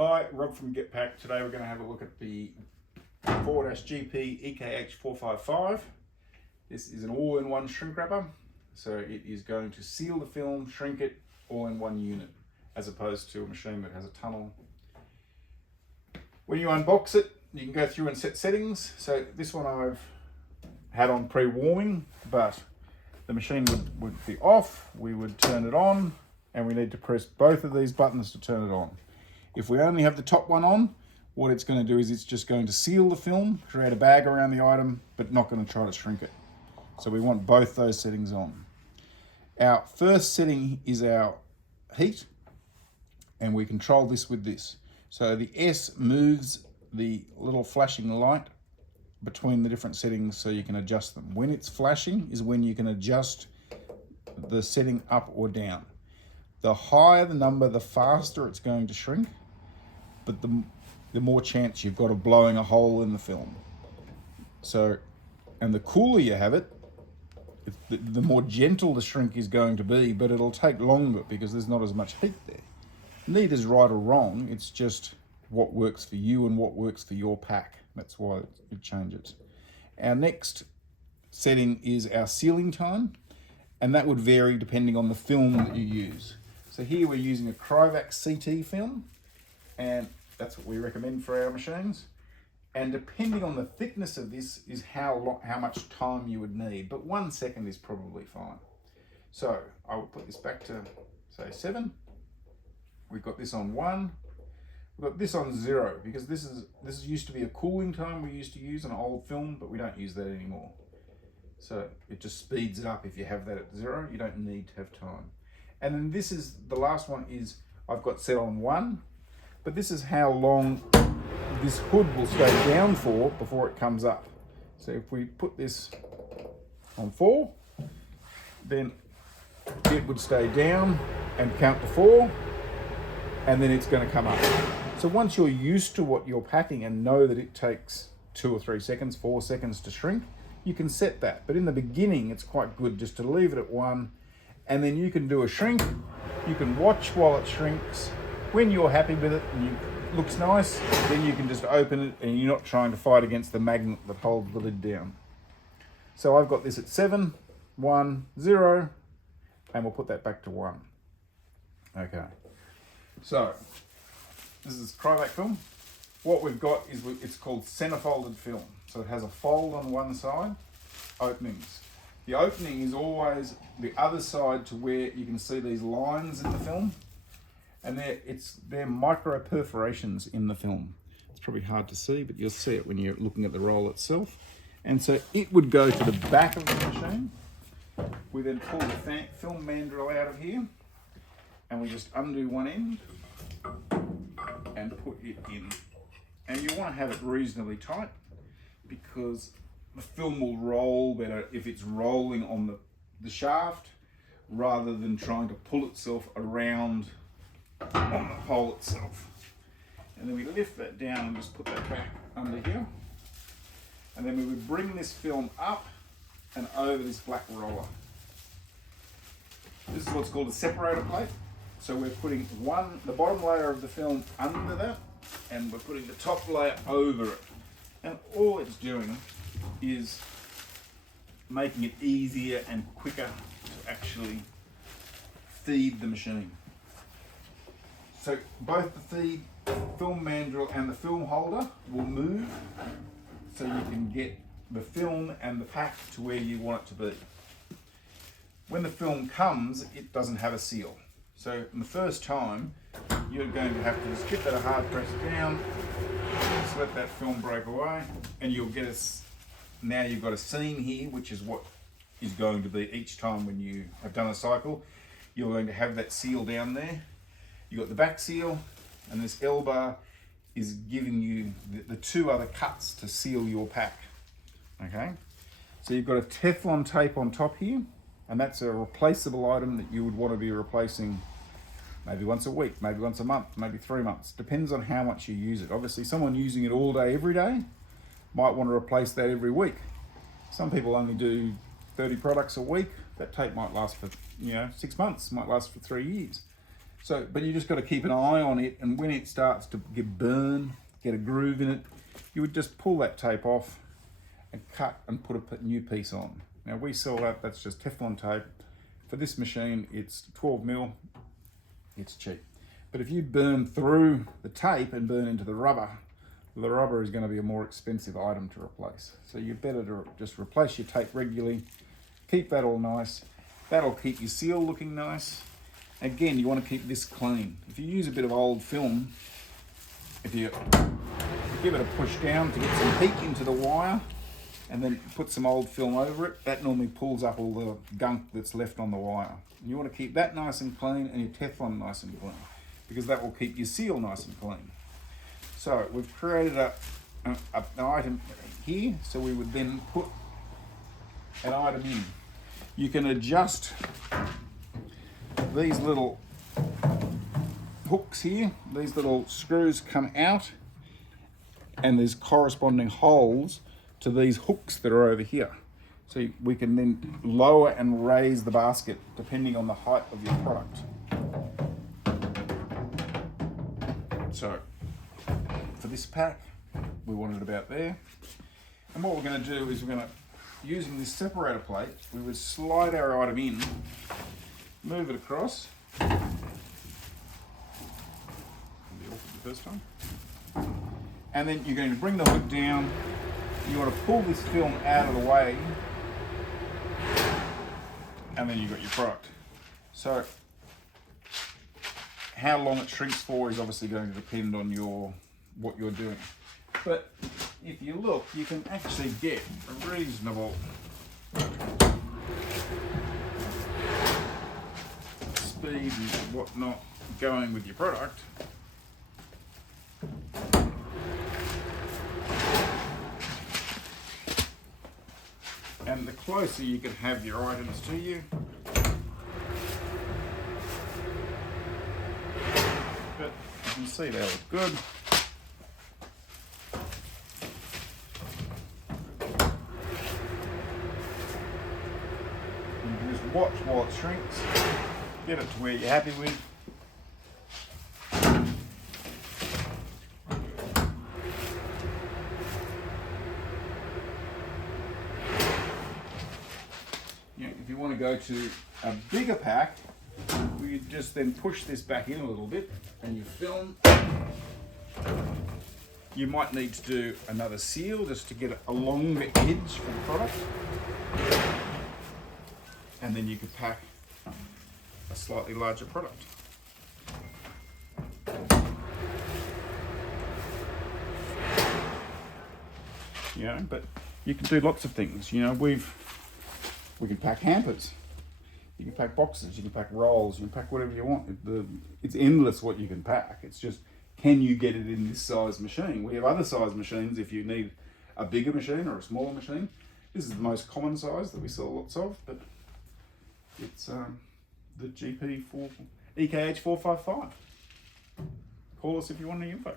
Hi, Rob from GPEKH. Today we're going to have a look at the 4-GPEKH 455. This is an all-in-one shrink wrapper, so it is going to seal the film, shrink it all in one unit, as opposed to a machine that has a tunnel. When you unbox it, you can go through and set settings. So this one I've had on pre-warming, but the machine would be off, we would turn it on, and we need to press both of these buttons to turn it on. If we only have the top one on, what it's going to do is it's just going to seal the film, create a bag around the item, but not going to try to shrink it. So we want both those settings on. Our first setting is our heat, and we control this with this. So the S moves the little flashing light between the different settings so you can adjust them. When it's flashing is when you can adjust the setting up or down. The higher the number, the faster it's going to shrink, but the more chance you've got of blowing a hole in the film. So, and the cooler you have it, the more gentle the shrink is going to be, but it'll take longer because there's not as much heat there. Neither's right or wrong, it's just what works for you and what works for your pack. That's why it changes. Our next setting is our sealing time, and that would vary depending on the film that you use. So here we're using a Cryback CT film, and that's what we recommend for our machines. And depending on the thickness of this is how much time you would need, but 1 second is probably fine. So I will put this back to say 7. We've got this on 1. We've got this on 0 because this used to be a cooling time we used to use on an old film, but we don't use that anymore. So it just speeds it up. If you have that at 0, you don't need to have time. And then this is, the last one is I've got set on 1, but this is how long this hood will stay down for before it comes up. So if we put this on 4, then it would stay down and count to 4, and then it's going to come up. So once you're used to what you're packing and know that it takes 2 or 3 seconds, 4 seconds to shrink, you can set that. But in the beginning, it's quite good just to leave it at 1, and then you can do a shrink. You can watch while it shrinks. When you're happy with it and it looks nice, then you can just open it and you're not trying to fight against the magnet that holds the lid down. So I've got this at 7, 1, 0, and we'll put that back to 1. Okay. So this is Cryback film. What we've got is it's called centerfolded film. So it has a fold on one side, openings. The opening is always the other side to where you can see these lines in the film, and they're micro perforations in the film. It's probably hard to see, but you'll see it when you're looking at the roll itself. And so it would go to the back of the machine. We then pull the film mandrel out of here, and we just undo one end and put it in. And you want to have it reasonably tight because the film will roll better if it's rolling on the shaft rather than trying to pull itself around on the hole itself. And then we lift that down and just put that back under here. And then we would bring this film up and over this black roller. This is what's called a separator plate. So we're putting the bottom layer of the film under that, and we're putting the top layer over it. And all it's doing is making it easier and quicker to actually feed the machine. So both the feed, film mandrel and the film holder will move so you can get the film and the pack to where you want it to be. When the film comes, it doesn't have a seal. So in the first time, you're going to have to just give that a hard press down, just let that film break away, and you'll get now you've got a seam here, which is what is going to be each time when you have done a cycle. You're going to have that seal down there. You've got the back seal, and this L bar is giving you the 2 other cuts to seal your pack. Okay, so you've got a Teflon tape on top here, and that's a replaceable item that you would want to be replacing maybe once a week, maybe once a month, maybe 3 months. Depends on how much you use it. Obviously, someone using it all day, every day, might want to replace that every week. Some people only do 30 products a week. That tape might last for 6 months, might last for 3 years. So, but you just got to keep an eye on it, and when it starts to get a groove in it, you would just pull that tape off and cut and put a new piece on. Now we sell that's just Teflon tape. For this machine, it's 12 mil, it's cheap. But if you burn through the tape and burn into the rubber is going to be a more expensive item to replace. So you're better to just replace your tape regularly, keep that all nice. That'll keep your seal looking nice. Again, you want to keep this clean. If you use a bit of old film, if you give it a push down to get some heat into the wire and then put some old film over it, that normally pulls up all the gunk that's left on the wire. And you want to keep that nice and clean and your Teflon nice and clean, because that will keep your seal nice and clean. So we've created an item here, so we would then put an item in. You can adjust these little hooks here. These little screws come out, and there's corresponding holes to these hooks that are over here. So we can then lower and raise the basket depending on the height of your product. So for this pack, we want it about there. And what we're going to do is we're going to, using this separator plate, we would slide our item in, move it across. The first time. And then you're going to bring the hook down. You want to pull this film out of the way, and then you've got your product. So how long it shrinks for is obviously going to depend on what you're doing. But if you look, you can actually get a reasonable speed and whatnot going with your product. And the closer you can have your items to you, but you can see they look good. You can just watch while it shrinks, get it to where you're happy with. If you want to go to a bigger pack, we just then push this back in a little bit and you film. You might need to do another seal just to get a longer edge for the product. And then you could pack a slightly larger product. You know, but you can do lots of things. You know, we can pack hampers, you can pack boxes, you can pack rolls, you can pack whatever you want. It's endless what you can pack. It's just, can you get it in this size machine? We have other size machines if you need a bigger machine or a smaller machine. This is the most common size that we sell lots of, but it's the GPEKH 455. Call us if you want any info.